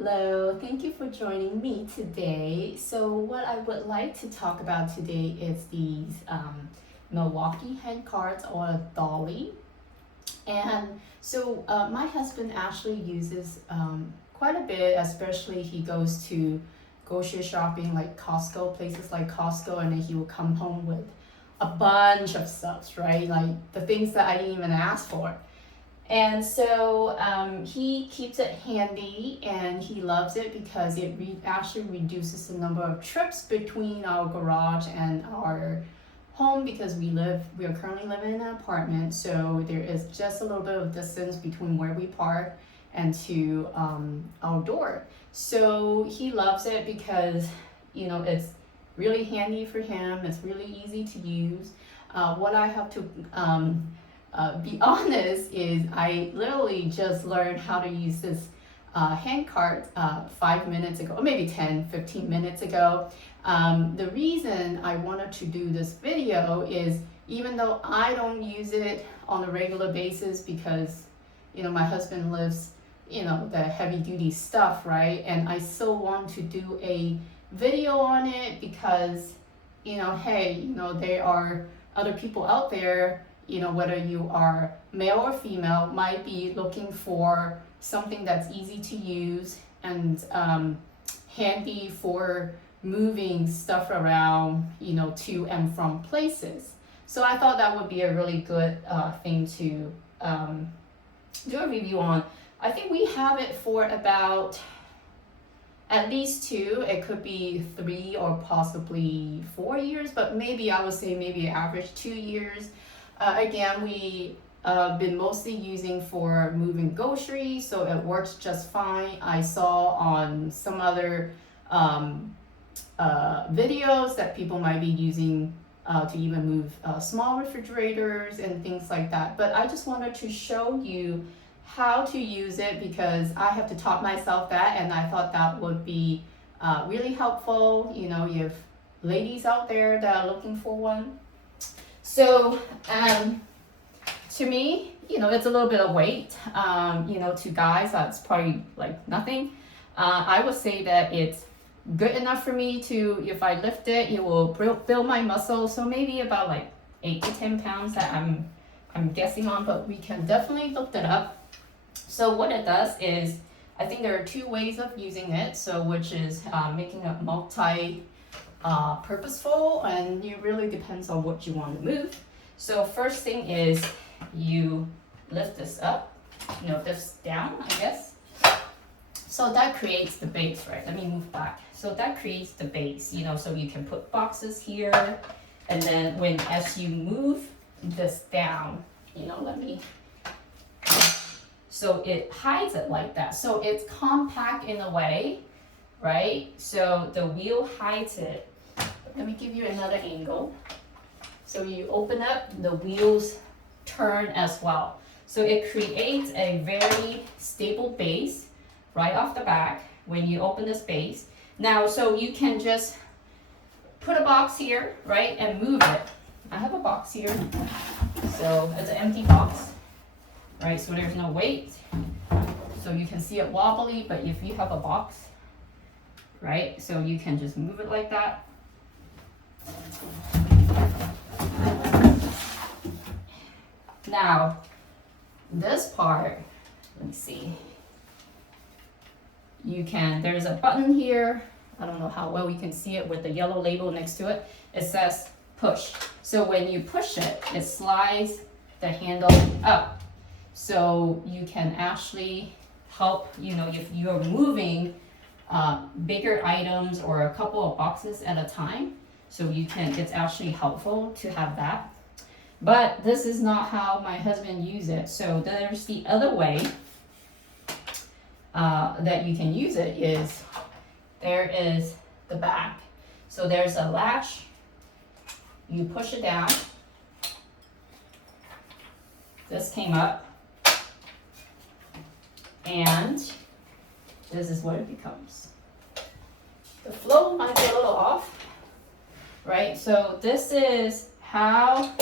Hello, thank you for joining me today. So what I would like to talk about today is these Milwaukee hand carts or Dolly. And so my husband actually uses quite a bit, especially he goes to grocery shopping like Costco, places like Costco, and then he will come home with a bunch of stuff, right? Like the things that I didn't even ask for. And so he keeps it handy and he loves it because it actually reduces the number of trips between our garage and our home because we are currently living in an apartment, so there is just a little bit of distance between where we park and to our door. So he loves it because it's really handy for him, it's really easy to use. What I have to be honest is I literally just learned how to use this hand cart 5 minutes ago, or maybe 10-15 minutes ago. The reason I wanted to do this video is even though I don't use it on a regular basis because my husband lives the heavy duty stuff, right? And I still want to do a video on it because hey, there are other people out there, whether you are male or female, might be looking for something that's easy to use and handy for moving stuff around, to and from places. So I thought that would be a really good thing to do a review on. I think we have it for about at least 2, it could be 3 or possibly 4 years, but maybe I would say maybe average 2 years. Again, we been mostly using for moving groceries, so it works just fine. I saw on some other videos that people might be using to even move small refrigerators and things like that. But I just wanted to show you how to use it because I have to taught myself that, and I thought that would be really helpful. You have ladies out there that are looking for one. So to me, it's a little bit of weight. To guys, that's probably like nothing. I would say that it's good enough for me to, if I lift it, it will build my muscle. So maybe about like 8 to 10 pounds that I'm guessing on, but we can definitely look that up. So what it does is, I think there are 2 ways of using it. So which is making it purposeful, and it really depends on what you want to move. So first thing is you lift this up, this down, I guess. So that creates the base, right? Let me move back. So that creates the base, so you can put boxes here, and then as you move this down, so it hides it like that. So it's compact in a way, right? So the wheel hides it. Let me give you another angle. So you open up, the wheels turn as well. So it creates a very stable base right off the back when you open this base. Now, so you can just put a box here, right, and move it. I have a box here. So it's an empty box, right? So there's no weight. So you can see it wobbly, but if you have a box, right, so you can just move it like that. Now, this part, let me see. There's a button here. I don't know how well you can see it with the yellow label next to it. It says push. So when you push it, it slides the handle up. So you can actually help, if you're moving bigger items or a couple of boxes at a time. So it's actually helpful to have that. But this is not how my husband used it. So there's the other way that you can use it is, there is the back. So there's a latch, you push it down, this came up, and this is what it becomes. The flow might be a little off, right? So this is how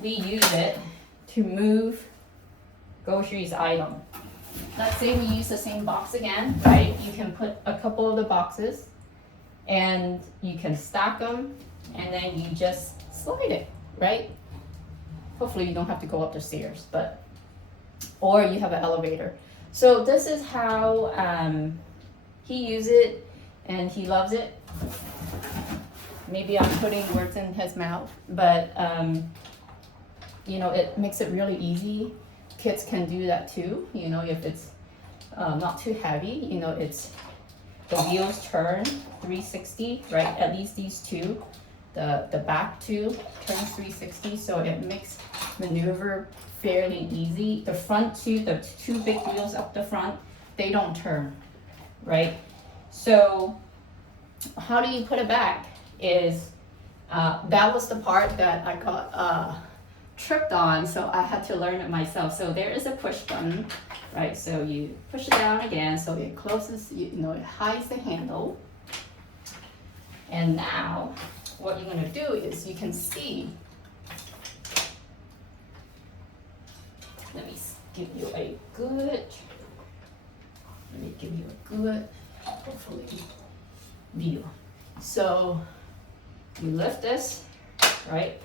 we use it to move groceries item. let's say we use the same box again, right? You can put a couple of the boxes and you can stack them and then you just slide it, right? Hopefully you don't have to go up the stairs, but, or you have an elevator. So this is how he uses it and he loves it. Maybe I'm putting words in his mouth, but you know, it makes it really easy. Kids can do that too, you know, if it's not too heavy, you know, it's, the wheels turn 360, right? At least these two, the back two turns 360, so it makes maneuver fairly easy. The front two, the two big wheels up the front, they don't turn, right? So how do you put it back is, that was the part that I got tripped on, so I had to learn it myself. So there is a push button, right? So you push it down again, so it closes, you know, it hides the handle. And now what you're gonna do is you can see, let me give you a good, hopefully, view. So you lift this, right?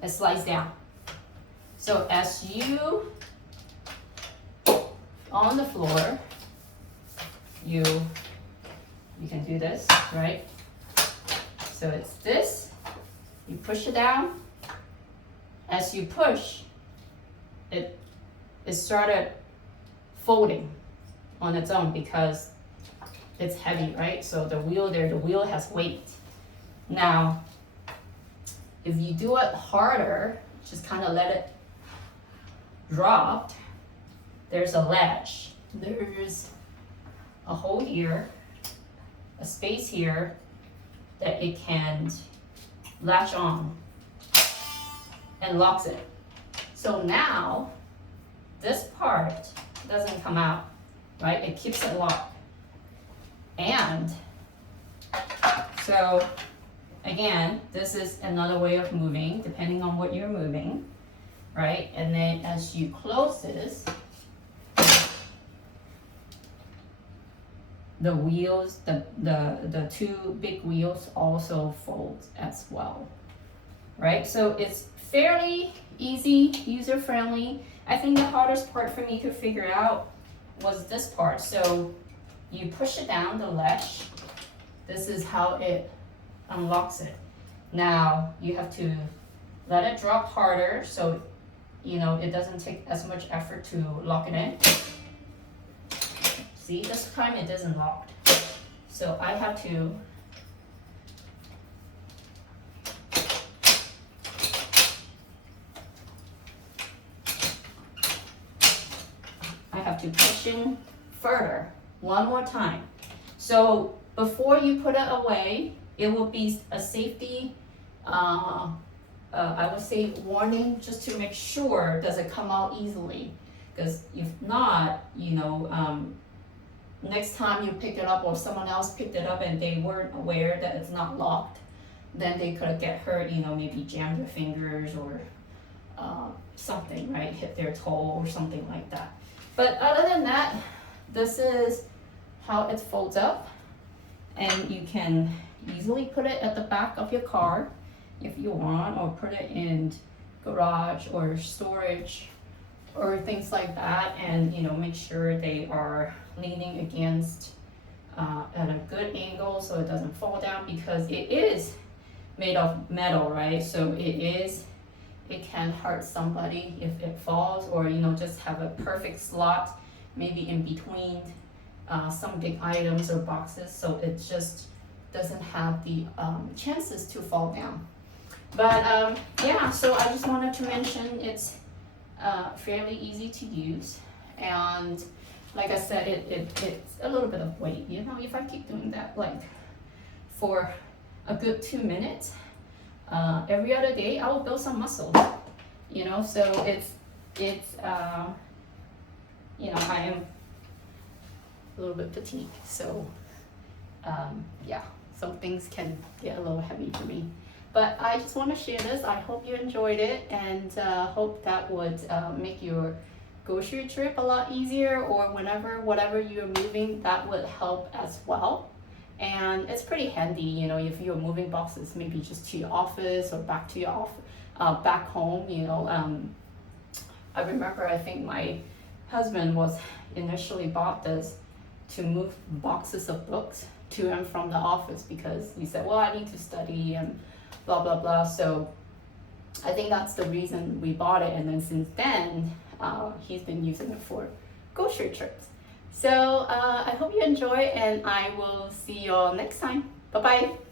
It slides down. So as you on the floor, you can do this, right? So it's this, you push it down. As you push, it started folding on its own because it's heavy, right? So the wheel there, the wheel has weight. Now, if you do it harder, just kind of let it drop, there's a latch. There's a hole here, a space here that it can latch on and locks it. So now this part doesn't come out, right? It keeps it locked. And so again, this is another way of moving depending on what you're moving, right? And then as you close this, the wheels, the two big wheels also fold as well, right? So it's fairly easy, user-friendly. I think the hardest part for me to figure out was this part. So you push it down, the latch. This is how it unlocks it. Now you have to let it drop harder so you know it doesn't take as much effort to lock it in. See, this time it doesn't lock. So I have to push in further one more time. So before you put it away, it will be a safety, I would say warning, just to make sure does it come out easily. Because if not, you know, next time you pick it up or someone else picked it up and they weren't aware that it's not locked, then they could get hurt, you know, maybe jam their fingers or something, right? Hit their toe or something like that. But other than that, this is how it folds up, and you can easily put it at the back of your car if you want, or put it in garage or storage or things like that, and you know, make sure they are leaning against at a good angle so it doesn't fall down, because it is made of metal, right? So it can hurt somebody if it falls, or you know, just have a perfect slot maybe in between some big items or boxes, so it just doesn't have the chances to fall down. But yeah, so I just wanted to mention it's fairly easy to use, and like I said, it's a little bit of weight, you know. If I keep doing that like for a good 2 minutes every other day, I will build some muscle, you know. So it's you know, I am a little bit fatigued, so yeah, some things can get a little heavy for me. But I just want to share this. I hope you enjoyed it, and hope that would make your grocery trip a lot easier, or whatever you're moving, that would help as well. And it's pretty handy, you know, if you're moving boxes, maybe just to your office or back to your back home, you know. I remember, I think my husband was initially bought this to move boxes of books to and from the office, because he said, well, I need to study and blah blah blah. So I think that's the reason we bought it, and then since then he's been using it for grocery trips. So I hope you enjoy, and I will see you all next time. Bye bye.